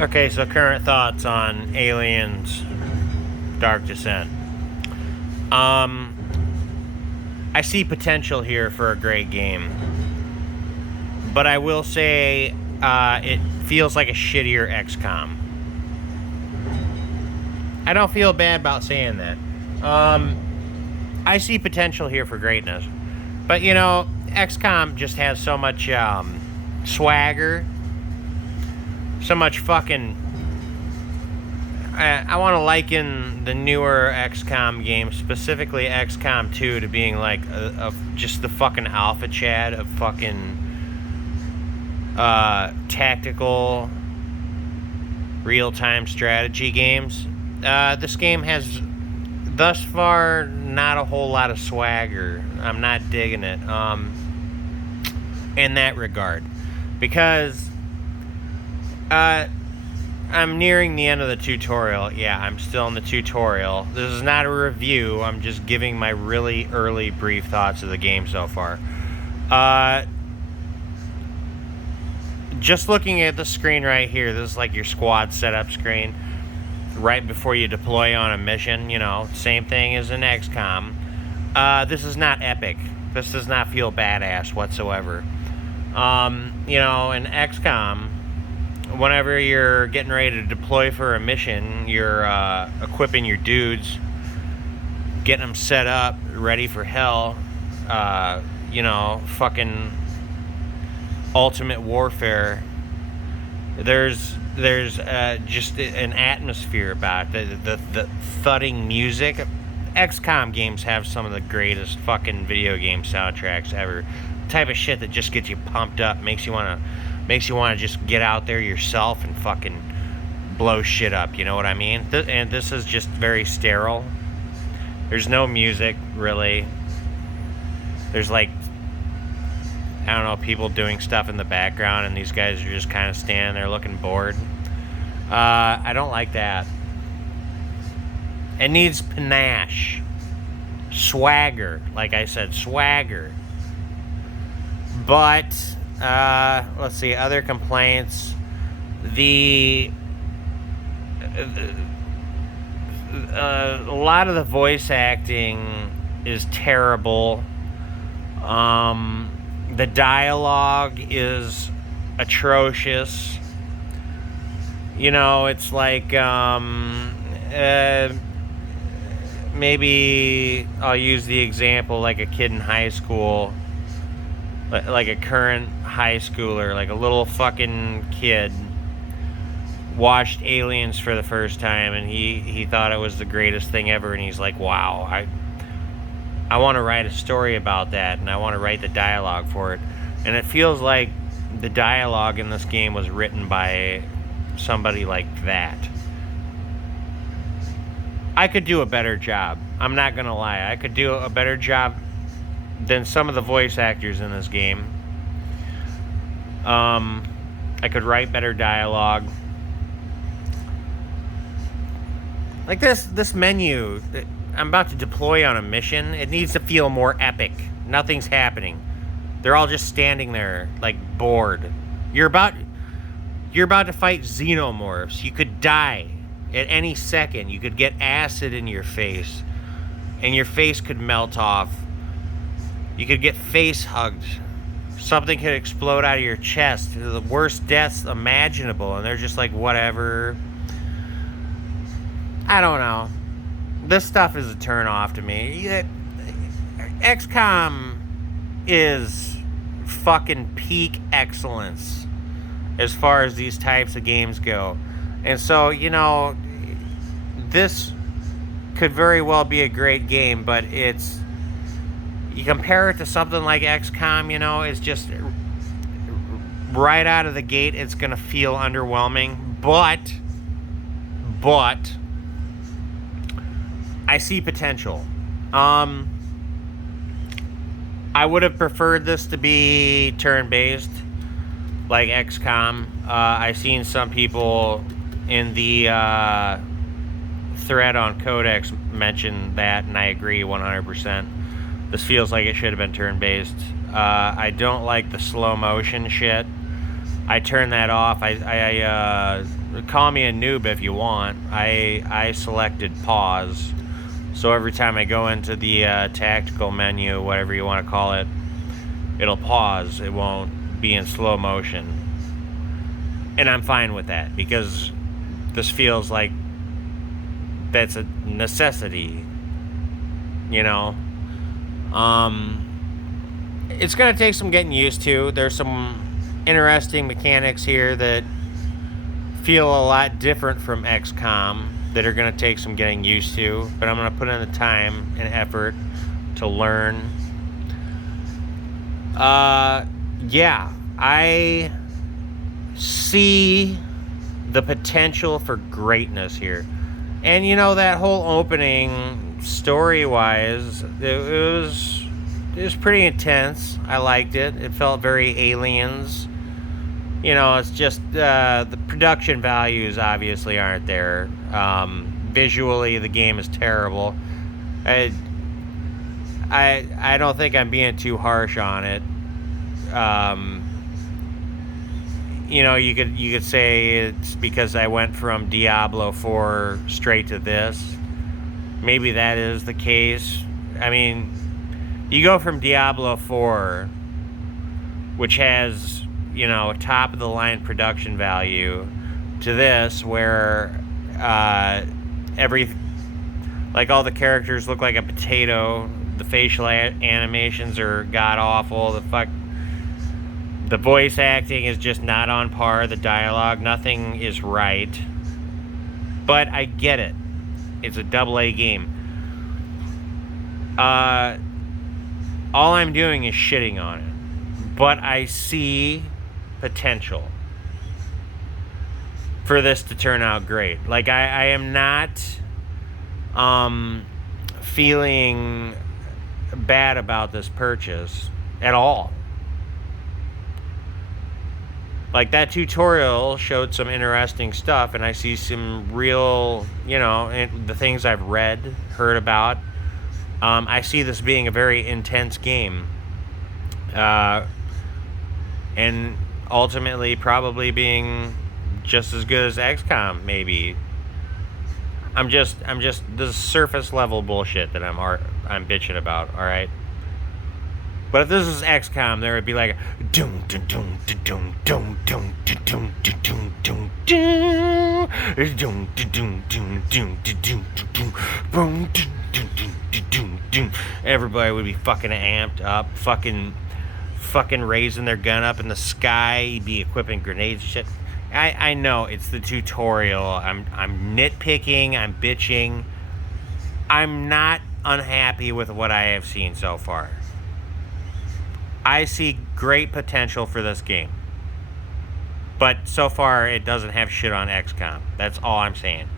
Okay, so current thoughts on Aliens Dark Descent. Um, I see potential here for a great game, but I will say it feels like a shittier XCOM. I don't feel bad about saying that. I see potential here for greatness, but you know, XCOM just has so much swagger, so much fucking. I want to liken the newer XCOM games, specifically XCOM 2, to being like just the fucking alpha chad of fucking tactical real-time strategy games. This game has thus far not a whole lot of swagger. I'm not digging it in that regard, because I'm nearing the end of the tutorial. Yeah, I'm still in the tutorial. This is not a review. I'm just giving my really early brief thoughts of the game so far. Just looking at the screen right here, this is like your squad setup screen right before you deploy on a mission. You know, same thing as in XCOM. This is not epic. This does not feel badass whatsoever. You know, in XCOM, whenever you're getting ready to deploy for a mission, you're equipping your dudes, getting them set up, ready for hell. You know, fucking ultimate warfare. There's just an atmosphere about it. The thudding music. XCOM games have some of the greatest fucking video game soundtracks ever. The type of shit that just gets you pumped up, makes you want to just get out there yourself and fucking blow shit up, you know what I mean? And this is just very sterile. There's no music, really. There's like, I don't know, people doing stuff in the background, and these guys are just kind of standing there looking bored. I don't like that. It needs panache. Swagger. Like I said, swagger. But let's see, other complaints. A lot of the voice acting is terrible. The dialogue is atrocious. You know, it's like maybe I'll use the example like a kid in high school, like a current high schooler, like a little fucking kid watched Aliens for the first time, and he thought it was the greatest thing ever, and he's like, wow, I want to write a story about that, and I want to write the dialogue for it. And it feels like the dialogue in this game was written by somebody like that. I could do a better job. I'm not going to lie. I could do a better job than some of the voice actors in this game. I could write better dialogue. Like this menu, I'm about to deploy on a mission. It needs to feel more epic. Nothing's happening. They're all just standing there, like, bored. You're about to fight xenomorphs. You could die at any second. You could get acid in your face, and your face could melt off. You could get face hugged. Something could explode out of your chest. The worst deaths imaginable, and they're just like, whatever. I don't know. This stuff is a turn off to me. XCOM is fucking peak excellence as far as these types of games go. And so, you know, this could very well be a great game, but you compare it to something like XCOM, you know, it's just right out of the gate, it's going to feel underwhelming. But I see potential. I would have preferred this to be turn-based, like XCOM. I've seen some people in the thread on Codex mention that, and I agree 100%. This feels like it should have been turn-based. I don't like the slow motion shit. I turn that off. Call me a noob if you want. I selected pause. So every time I go into the tactical menu, whatever you want to call it, it'll pause. It won't be in slow motion. And I'm fine with that because this feels like that's a necessity, you know. It's going to take some getting used to. There's some interesting mechanics here that feel a lot different from XCOM that are going to take some getting used to, but I'm going to put in the time and effort to learn. Yeah, I see the potential for greatness here. And you know, that whole opening, story-wise, it was pretty intense. I liked it. It felt very Aliens. You know, it's just the production values obviously aren't there. Visually, the game is terrible. I don't think I'm being too harsh on it. You know, you could say it's because I went from Diablo 4 straight to this. Maybe that is the case. I mean, you go from Diablo 4, which has, you know, top of the line production value, to this where like all the characters look like a potato. The facial animations are god awful. The voice acting is just not on par. The dialogue, nothing is right. But I get it. It's a AA game. All I'm doing is shitting on it. But I see potential for this to turn out great. Like, I am not feeling bad about this purchase at all. Like, that tutorial showed some interesting stuff, and I see some real, you know, the things I've read, heard about. I see this being a very intense game. And ultimately probably being just as good as XCOM, maybe. I'm just this surface level bullshit that I'm bitching about, all right? But if this is XCOM, there would be like dum dum dum dum dum dum dum dum dum dum. Everybody would be fucking amped up, fucking raising their gun up in the sky, be equipping grenades and shit. I know it's the tutorial. I'm nitpicking, I'm bitching. I'm not unhappy with what I have seen so far. I see great potential for this game. But so far, it doesn't have shit on XCOM. That's all I'm saying.